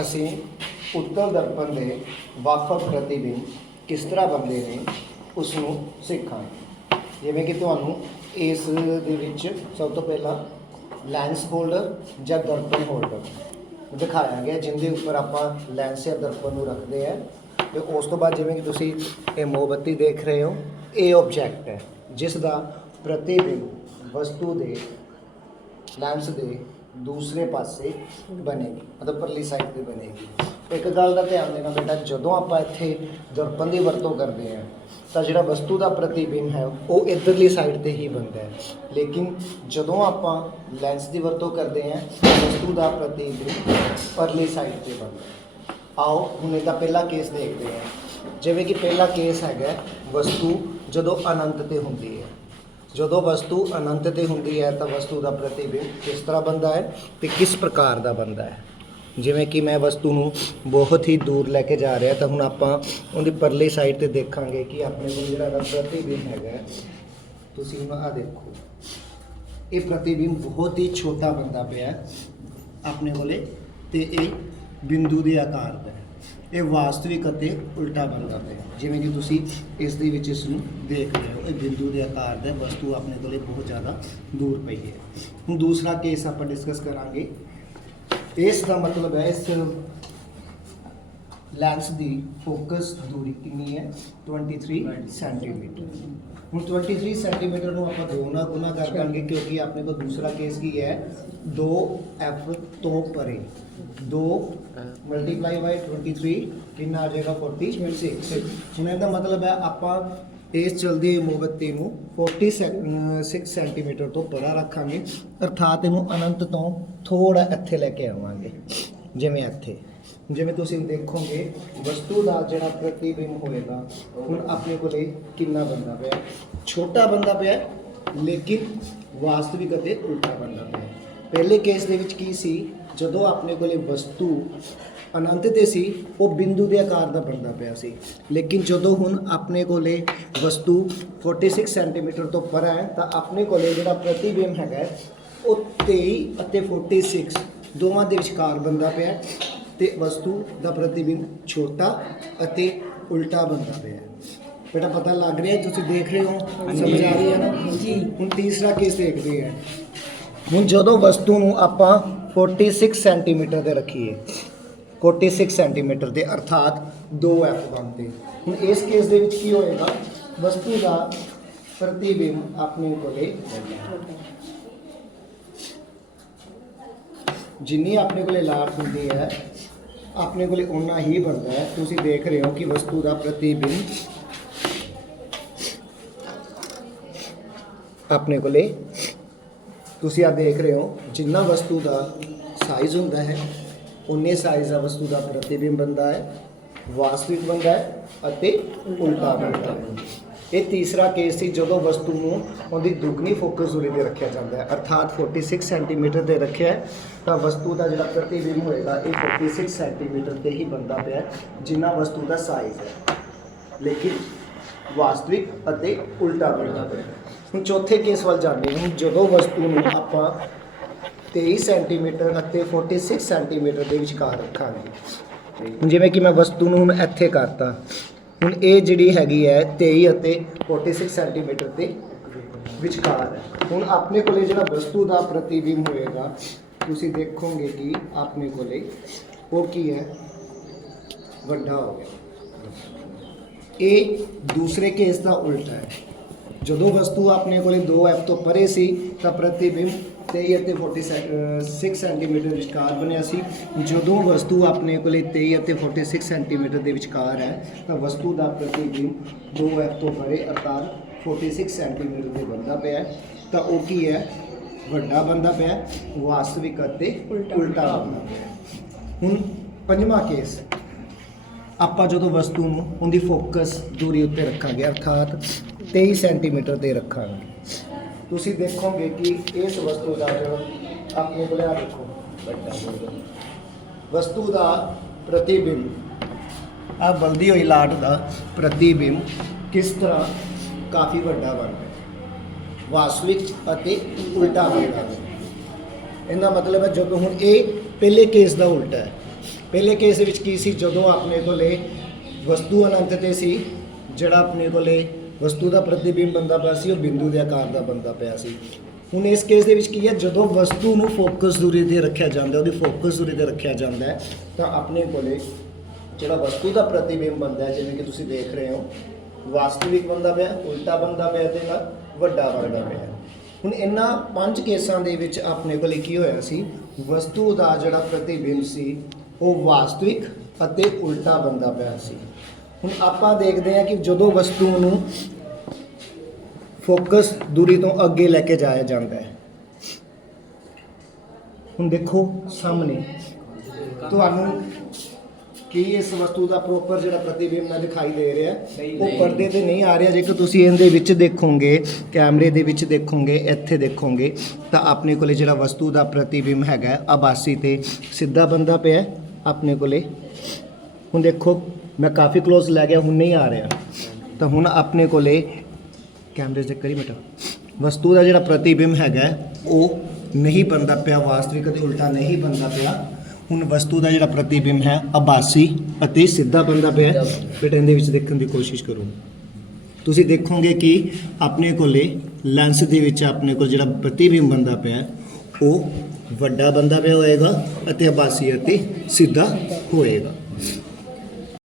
ਅਸੀਂ ਉੱਤਲ ਦਰਪਣ ਦੇ ਵੱਖ-ਵੱਖ ਪ੍ਰਤੀਬਿੰਬ ਕਿਸ ਤਰ੍ਹਾਂ ਬਣਦੇ ਨੇ ਉਸ ਨੂੰ ਸਿੱਖਾਂਗੇ। ਜਿਵੇਂ ਕਿ ਤੁਹਾਨੂੰ ਇਸ ਦੇ ਵਿੱਚ ਸਭ ਤੋਂ ਪਹਿਲਾਂ ਲੈਂਸ ਹੋਲਡਰ ਜਾਂ ਦਰਪਣ ਹੋਲਡਰ ਦਿਖਾਇਆ ਗਿਆ, ਜਿੰਦੇ ਉੱਪਰ ਆਪਾਂ ਲੈਂਸ ਜਾਂ ਦਰਪਣ ਨੂੰ ਰੱਖਦੇ ਆ। ਤੇ ਉਸ ਤੋਂ ਬਾਅਦ ਜਿਵੇਂ ਕਿ ਤੁਸੀਂ ਇਹ ਮੋਮਬੱਤੀ ਦੇਖ ਰਹੇ ਹੋ, ਇਹ ਆਬਜੈਕਟ ਹੈ, ਜਿਸ ਦਾ ਪ੍ਰਤੀਬਿੰਬ ਵਸਤੂ ਦੇ ਲੈਂਸ ਦੇ ਦੂਸਰੇ ਪਾਸੇ ਬਣੇਗੀ, ਮਤਲਬ ਪਰਲੀ ਸਾਈਡ ਤੇ ਬਣੇਗੀ। ਇੱਕ ਗੱਲ ਦਾ ਧਿਆਨ ਦੇਣਾ ਬੇਟਾ, ਜਦੋਂ ਆਪਾਂ ਇੱਥੇ ਦਰਪਣ ਦੀ ਵਰਤੋਂ ਕਰਦੇ ਹਾਂ, ਤਾਂ ਜਿਹੜਾ ਵਸਤੂ ਦਾ ਪ੍ਰਤੀਬਿੰਬ ਹੈ, ਉਹ ਇਧਰਲੀ ਸਾਈਡ ਤੇ ਹੀ ਬਣਦਾ ਹੈ। ਲੇਕਿਨ ਜਦੋਂ ਆਪਾਂ ਲੈਂਸ ਦੀ ਵਰਤੋਂ ਕਰਦੇ ਹਾਂ ਵਸਤੂ ਦਾ ਪ੍ਰਤੀਬਿੰਬ ਪਰਲੀ ਸਾਈਡ ਤੇ ਬਣਦਾ ਆਓ, ਹੁਣ ਇਹਦਾ ਪਹਿਲਾ ਕੇਸ ਦੇਖਦੇ ਹਾਂ। ਜਿਵੇਂ ਕਿ ਪਹਿਲਾ ਕੇਸ ਹੈਗਾ ਵਸਤੂ ਜਦੋਂ ਅਨੰਤ ਤੇ ਹੁੰਦੀ ਹੈ। ਜਦੋਂ ਵਸਤੂ ਅਨੰਤ ਤੇ ਹੁੰਦੀ ਹੈ ਤਾਂ ਵਸਤੂ ਦਾ ਪ੍ਰਤੀਬਿੰਬ ਕਿਸ ਤਰ੍ਹਾਂ ਬਣਦਾ ਹੈ ਤੇ ਕਿਸ ਪ੍ਰਕਾਰ ਦਾ ਬਣਦਾ ਹੈ? ਜਿਵੇਂ ਕਿ ਮੈਂ ਵਸਤੂ ਨੂੰ ਬਹੁਤ ਹੀ ਦੂਰ ਲੈ ਕੇ ਜਾ ਰਿਹਾ ਤਾਂ ਹੁਣ ਆਪਾਂ ਉਹਦੀ ਪਰਲੀ ਸਾਈਡ ਤੇ ਦੇਖਾਂਗੇ ਕਿ ਆਪਣੇ ਕੋਲ ਜਿਹੜਾ ਇਹਦਾ ਪ੍ਰਤੀਬਿੰਬ ਹੈਗਾ ਤੁਸੀਂ ਹੁਣ ਆਹ ਦੇਖੋ। ਇਹ ਪ੍ਰਤੀਬਿੰਬ ਬਹੁਤ ਹੀ ਛੋਟਾ ਬੰਦਾ ਪਿਆ ਆਪਣੇ ਕੋਲੇ ਤੇ ਇਹ ਬਿੰਦੂ ਦੇ ਆਕਾਰ ਦਾ ਇਹ ਵਾਸਤਵਿਕ ਅਤੇ ਉਲਟਾ ਬਣਦਾ ਪਿਆ ਜਿਵੇਂ ਕਿ ਤੁਸੀਂ ਇਸ ਦੇ ਵਿੱਚ ਇਸ ਨੂੰ ਦੇਖ ਰਹੇ ਹੋ। ਇਹ ਬਿੰਦੂ ਦੇ ਆਕਾਰ ਦਾ ਵਸਤੂ ਆਪਣੇ ਕੋਲੇ ਬਹੁਤ ਜ਼ਿਆਦਾ ਦੂਰ ਪਈ ਹੈ। ਹੁਣ ਦੂਸਰਾ ਕੇਸ ਆਪਾਂ ਡਿਸਕਸ ਕਰਾਂਗੇ। ਇਸ ਦਾ ਮਤਲਬ ਹੈ ਇਸ ਲੈਂਸ ਦੀ ਫੋਕਸ ਦੂਰੀ ਕਿੰਨੀ ਹੈ? 23 ਸੈਂਟੀਮੀਟਰ ਹੁਣ 23 ਸੈਂਟੀਮੀਟਰ ਨੂੰ ਆਪਾਂ ਦੋ ਨਾਲ ਗੁਣਾ ਕਰ ਦਾਂਗੇ ਕਿਉਂਕਿ ਆਪਣੇ ਕੋਲ ਦੂਸਰਾ ਕੇਸ ਕੀ ਹੈ? 2f ਤੋਂ ਪਰੇ। 2 ਮਲਟੀਪਲਾਈ ਬਾਈ 23 ਕਿੰਨਾ ਆ ਜਾਏਗਾ? 46 ਹੁਣ ਇਹਦਾ ਮਤਲਬ ਹੈ ਆਪਾਂ ਇਸ ਚਲਦੀ ਮੋਮਬੱਤੀ ਨੂੰ 46 ਸੈਂਟੀਮੀਟਰ ਤੋਂ ਪਰਾਂ ਰੱਖਾਂਗੇ। ਅਰਥਾਤ ਇਹਨੂੰ ਅਨੰਤ ਤੋਂ ਥੋੜਾ ਇੱਥੇ ਲੈ ਕੇ ਆਵਾਂਗੇ। ਜਿਵੇਂ ਇੱਥੇ। ਜਿਵੇਂ ਤੁਸੀਂ ਦੇਖੋਗੇ, ਵਸਤੂ ਦਾ ਜਿਹੜਾ ਪ੍ਰਤੀਬਿੰਬ ਹੋਏਗਾ, ਹੁਣ ਆਪਣੇ ਕੋਲੇ ਕਿੰਨਾ ਬੰਦਾ ਪਿਆ? ਛੋਟਾ ਬੰਦਾ ਪਿਆ, ਲੇਕਿਨ ਵਾਸਤਵਿਕ ਅਤੇ ਉਲਟਾ ਬੰਦਾ ਪਿਆ। ਪਹਿਲੇ ਕੇਸ ਦੇ ਵਿੱਚ ਕੀ ਸੀ? ਜਦੋਂ ਆਪਣੇ ਕੋਲੇ ਵਸਤੂ ਅਨੰਤ ਤੇ ਸੀ, ਉਹ ਬਿੰਦੂ ਦੇ ਆਕਾਰ ਦਾ ਬਣਦਾ ਪਿਆ ਸੀ। ਲੇਕਿਨ ਜਦੋਂ ਹੁਣ ਆਪਣੇ ਕੋਲੇ ਵਸਤੂ 46 ਸੈਂਟੀਮੀਟਰ ਤੋਂ ਪਰ ਹੈ, ਤਾਂ ਆਪਣੇ ਕੋਲੇ ਜਿਹੜਾ ਪ੍ਰਤੀਬਿੰਬ ਹੈਗਾ ਉਹ 23 ਅਤੇ 46 ਦੋਵਾਂ ਦੇ ਵਿਚਕਾਰ ਬਣਦਾ ਪਿਆ ਤੇ ਵਸਤੂ ਦਾ ਪ੍ਰਤੀਬਿੰਬ ਛੋਟਾ ਅਤੇ ਉਲਟਾ ਬਣਦਾ ਪਿਆ ਹੈ। ਬੇਟਾ ਪਤਾ ਲੱਗ ਰਿਹਾ? ਤੁਸੀਂ ਦੇਖ ਰਹੇ ਹੋ ਸਮਝ ਆ ਰਹੀ ਹੈ ਨਾ? ਜੀ ਹੁਣ ਤੀਸਰਾ ਕੇਸ ਦੇਖਦੇ ਹਾਂ। ਹੁਣ ਜਦੋਂ ਵਸਤੂ ਨੂੰ ਆਪਾਂ 46 ਸੈਂਟੀਮੀਟਰ ਤੇ ਰੱਖੀਏ 46 ਸੈਂਟੀਮੀਟਰ ਦੇ ਅਰਥਾਤ 2f ਬਣਦੇ। ਹੁਣ ਇਸ ਕੇਸ ਦੇ ਵਿੱਚ ਕੀ ਹੋਏਗਾ? ਵਸਤੂ ਦਾ ਪ੍ਰਤੀਬਿੰਬ ਆਪਣੇ ਕੋਲੇ ਜਿੰਨੀ ਆਪਣੇ ਕੋਲੇ ਲਾਟ ਹੁੰਦੀ ਹੈ ਆਪਣੇ ਕੋਲੇ ਉਨਾ ਹੀ ਬਣਦਾ ਹੈ ਤੁਸੀਂ ਦੇਖ ਰਹੇ ਹੋ ਕਿ ਵਸਤੂ ਦਾ ਪ੍ਰਤੀਬਿੰਬ ਆਪਣੇ ਕੋਲੇ ਤੁਸੀਂ ਆ ਦੇਖ ਰਹੇ ਹੋ ਜਿੰਨਾ ਵਸਤੂ ਦਾ ਸਾਈਜ਼ ਹੁੰਦਾ ਹੈ ਉਨੇ ਸਾਈਜ਼ ਦਾ ਵਸਤੂ ਦਾ ਪ੍ਰਤੀਬਿੰਬ ਬਣਦਾ ਹੈ ਵਾਸਤਵਿਕ ਬਣਦਾ ਹੈ ਅਤੇ ਉਲਟਾ ਬਣਦਾ ਹੈ ਇਹ ਤੀਸਰਾ ਕੇਸ ਸੀ ਜਦੋਂ ਵਸਤੂ ਨੂੰ ਉਹਦੀ ਦੁੱਗਣੀ ਫੋਕਸ ਦੂਰੀ ਤੇ ਰੱਖਿਆ ਜਾਂਦਾ ਹੈ। ਅਰਥਾਤ 46 ਸੈਂਟੀਮੀਟਰ ਤੇ ਰੱਖਿਆ ਹੈ। ਤਾਂ ਵਸਤੂ ਦਾ ਜਿਹੜਾ ਪ੍ਰਤੀਬਿੰਬ ਹੋਏਗਾ, ਇਹ 46 ਸੈਂਟੀਮੀਟਰ ਤੇ ਹੀ ਬਣਦਾ ਪਿਆ ਜਿੰਨਾ ਵਸਤੂ ਦਾ ਸਾਈਜ਼ ਹੈ। ਲੇਕਿਨ ਵਾਸਤਵਿਕ ਅਤੇ ਉਲਟਾ ਬਣਦਾ ਪਿਆ ਹੁਣ ਚੌਥੇ ਕੇਸ ਵੱਲ ਜਾਂਦੇ ਹਾਂ। ਜਦੋਂ ਵਸਤੂ ਨੂੰ ਆਪਾਂ 23 ਸੈਂਟੀਮੀਟਰ ਅਤੇ 46 ਸੈਂਟੀਮੀਟਰ ਦੇ ਵਿਚਕਾਰ ਰੱਖਾਂਗੇ ਜਿਵੇਂ ਕਿ ਮੈਂ ਵਸਤੂ ਨੂੰ ਹੁਣ ਇੱਥੇ ਕਰਤਾ ਹੁਣ ਇਹ ਜਿਹੜੀ ਹੈਗੀ ਹੈ 23 ਅਤੇ 46 ਸੈਂਟੀਮੀਟਰ ਦੇ ਵਿਚਕਾਰ ਹੈ। ਹੁਣ ਆਪਣੇ ਕੋਲੇ ਜਿਹੜਾ ਵਸਤੂ ਦਾ ਪ੍ਰਤੀਬਿੰਬ ਹੋਏਗਾ, ਤੁਸੀਂ ਦੇਖੋਗੇ ਕਿ ਆਪਣੇ ਕੋਲੇ ਉਹ ਕੀ ਹੈ? ਵੱਡਾ ਹੋ ਗਿਆ। ਇਹ ਦੂਸਰੇ ਕੇਸ ਦਾ ਉਲਟਾ ਹੈ। ਜਦੋਂ ਵਸਤੂ ਆਪਣੇ ਕੋਲੇ 2f ਤੋਂ ਪਰੇ ਸੀ, ਤਾਂ ਪ੍ਰਤੀਬਿੰਬ 23 ਅਤੇ 46 ਸੈਂਟੀਮੀਟਰ ਵਿਚਕਾਰ ਬਣਿਆ ਸੀ ਜਦੋਂ ਵਸਤੂ ਆਪਣੇ ਕੋਲੇ 23 ਅਤੇ 46 ਸੈਂਟੀਮੀਟਰ ਦੇ ਵਿਚਕਾਰ ਹੈ ਤਾਂ ਵਸਤੂ ਦਾ ਪ੍ਰਤੀਬਿੰਬ 2f ਤੋਂ ਪਰੇ ਅਰਥਾਤ 46 ਸੈਂਟੀਮੀਟਰ ਦੇ ਬਣਦਾ ਪਿਆ ਹੈ। ਤਾਂ ਉਹ ਕੀ ਹੈ ਵੱਡਾ ਬਣਦਾ ਪਿਆ ਹੈ, ਵਾਸਤਵਿਕ ਅਤੇ ਉਲਟਾ ਬਣਦਾ ਪਿਆ ਹੈ। ਹੁਣ ਪੰਜਵਾਂ ਕੇਸ ਆਪਾਂ ਜਦੋਂ ਵਸਤੂ ਨੂੰ ਉਹਦੀ ਫੋਕਸ ਦੂਰੀ ਉੱਤੇ ਰੱਖਾਂਗੇ ਅਰਥਾਤ 23 ਸੈਂਟੀਮੀਟਰ ਤੇ ਰੱਖਾਂਗੇ ਤੁਸੀਂ ਦੇਖੋਗੇ ਕਿ ਇਸ ਵਸਤੂ ਦਾ ਜੋ ਆਪਣੇ ਕੋਲ ਆ ਦੇਖੋ। ਵਸਤੂ ਦਾ ਪ੍ਰਤੀਬਿੰਬ। ਆ ਬਲਦੀ ਹੋਈ ਲਾਟ ਦਾ ਪ੍ਰਤੀਬਿੰਬ ਕਿਸ ਤਰ੍ਹਾਂ ਕਾਫੀ ਵੱਡਾ ਬਣ ਗਿਆ ਵਾਸਤਵਿਕ ਅਤੇ ਉਲਟਾ ਬਣਦਾ ਹੈ। ਇਹਦਾ ਮਤਲਬ ਹੈ ਜਦੋਂ ਹੁਣ ਇਹ ਪਹਿਲੇ ਕੇਸ ਦਾ ਉਲਟਾ ਹੈ। ਪਹਿਲੇ ਕੇਸ ਵਿੱਚ ਕੀ ਸੀ? ਜਦੋਂ ਆਪਣੇ ਕੋਲੇ ਵਸਤੂ ਅਨੰਤ ਤੇ ਸੀ, ਜਿਹੜਾ ਆਪਣੇ ਕੋਲੇ ਵਸਤੂ ਦਾ ਪ੍ਰਤੀਬਿੰਬ ਬੰਦਾ ਪਿਆ ਸੀ ਉਹ ਬਿੰਦੂ ਦੇ ਆਕਾਰ ਦਾ ਬੰਦਾ ਪਿਆ ਸੀ। ਹੁਣ ਇਸ ਕੇਸ ਦੇ ਵਿੱਚ ਕੀ ਹੈ? ਜਦੋਂ ਵਸਤੂ ਨੂੰ ਫੋਕਸ ਦੂਰੀ ਤੇ ਰੱਖਿਆ ਜਾਂਦਾ ਉਹਦੀ ਫੋਕਸ ਦੂਰੀ ਤੇ ਰੱਖਿਆ ਜਾਂਦਾ ਹੈ, ਤਾਂ ਆਪਣੇ ਕੋਲੇ ਜਿਹੜਾ ਵਸਤੂ ਦਾ ਪ੍ਰਤੀਬਿੰਬ ਬੰਦਾ ਹੈ, ਜਿਵੇਂ ਕਿ ਤੁਸੀਂ ਦੇਖ ਰਹੇ ਹੋ, ਵਾਸਤਵਿਕ ਬੰਦਾ ਪਿਆ, ਉਲਟਾ ਬੰਦਾ ਪਿਆ ਤੇ ਨਾਲ, ਵੱਡਾ ਬੰਦਾ ਪਿਆ ਹੁਣ ਇਹਨਾਂ ਪੰਜ ਕੇਸਾਂ ਦੇ ਵਿੱਚ ਆਪਣੇ ਕੋਲੇ ਕੀ ਹੋਇਆ ਸੀ? ਵਸਤੂ ਦਾ ਜਿਹੜਾ ਪ੍ਰਤੀਬਿੰਬ ਸੀ, ਉਹ ਵਾਸਤਵਿਕ ਅਤੇ ਉਲਟਾ ਬੰਦਾ ਪਿਆ ਸੀ। ਹੁਣ ਆਪਾਂ ਦੇਖਦੇ ਹਾਂ ਕਿ ਜਦੋਂ ਵਸਤੂ ਨੂੰ ਫੋਕਸ ਦੂਰੀ ਤੋਂ ਅੱਗੇ ਲੈ ਕੇ ਜਾਇਆ ਜਾਂਦਾ ਹੈ। ਹੁਣ ਦੇਖੋ ਸਾਹਮਣੇ ਤੁਹਾਨੂੰ ਕੀ ਇਸ ਵਸਤੂ ਦਾ ਪ੍ਰੋਪਰ ਜਿਹੜਾ ਪ੍ਰਤੀਬਿੰਬ ਨਾਲ ਦਿਖਾਈ ਦੇ ਰਿਹਾ? ਉਹ ਪਰਦੇ ਤੇ ਨਹੀਂ ਆ ਰਿਹਾ। ਜੇਕਰ ਤੁਸੀਂ ਇਹਦੇ ਵਿੱਚ ਦੇਖੋਗੇ ਕੈਮਰੇ ਦੇ ਵਿੱਚ ਦੇਖੋਗੇ ਇੱਥੇ ਦੇਖੋਗੇ ਤਾਂ ਆਪਣੇ ਕੋਲੇ ਜਿਹੜਾ ਵਸਤੂ ਦਾ ਪ੍ਰਤੀਬਿੰਬ ਹੈਗਾ ਹੈ, ਆਭਾਸੀ ਤੇ ਸਿੱਧਾ ਬੰਦਾ ਪਿਆ ਆਪਣੇ ਕੋਲੇ। ਹੁਣ ਦੇਖੋ ਮੈਂ ਕਾਫੀ ক্লোਜ਼ ਲੈ ਗਿਆ, ਹੁਣ ਨਹੀਂ ਆ ਰਿਹਾ। ਤਾਂ ਹੁਣ ਆਪਣੇ ਕੋਲੇ ਕੈਮਰੇ ਚੈੱਕ ਕਰੀ ਬੇਟਾ। ਵਸਤੂ ਦਾ ਜਿਹੜਾ ਪ੍ਰਤੀਬਿੰਬ ਹੈਗਾ ਉਹ ਨਹੀਂ ਬਣਦਾ ਪਿਆ, ਵਾਸਤਵਿਕ ਅਤੇ ਉਲਟਾ ਨਹੀਂ ਬਣਦਾ ਪਿਆ। ਹੁਣ ਵਸਤੂ ਦਾ ਜਿਹੜਾ ਪ੍ਰਤੀਬਿੰਬ ਹੈ, ਆਭਾਸੀ ਅਤੇ ਸਿੱਧਾ ਬਣਦਾ ਪਿਆ ਹੈ। ਬੇਟਾ, ਇਹਦੇ ਵਿੱਚ ਦੇਖਣ ਦੀ ਕੋਸ਼ਿਸ਼ ਕਰੋ। ਤੁਸੀਂ ਦੇਖੋਗੇ ਕਿ ਆਪਣੇ ਕੋਲੇ ਲੈਂਸ ਦੇ ਵਿੱਚ ਆਪਣੇ ਕੋਲ ਜਿਹੜਾ ਪ੍ਰਤੀਬਿੰਬ ਬੰਦਾ ਪਿਆ ਉਹ ਵੱਡਾ ਬੰਦਾ ਪਿਆ ਹੋਏਗਾ ਅਤੇ ਆਭਾਸੀ ਅਤੇ ਸਿੱਧਾ ਹੋਏਗਾ।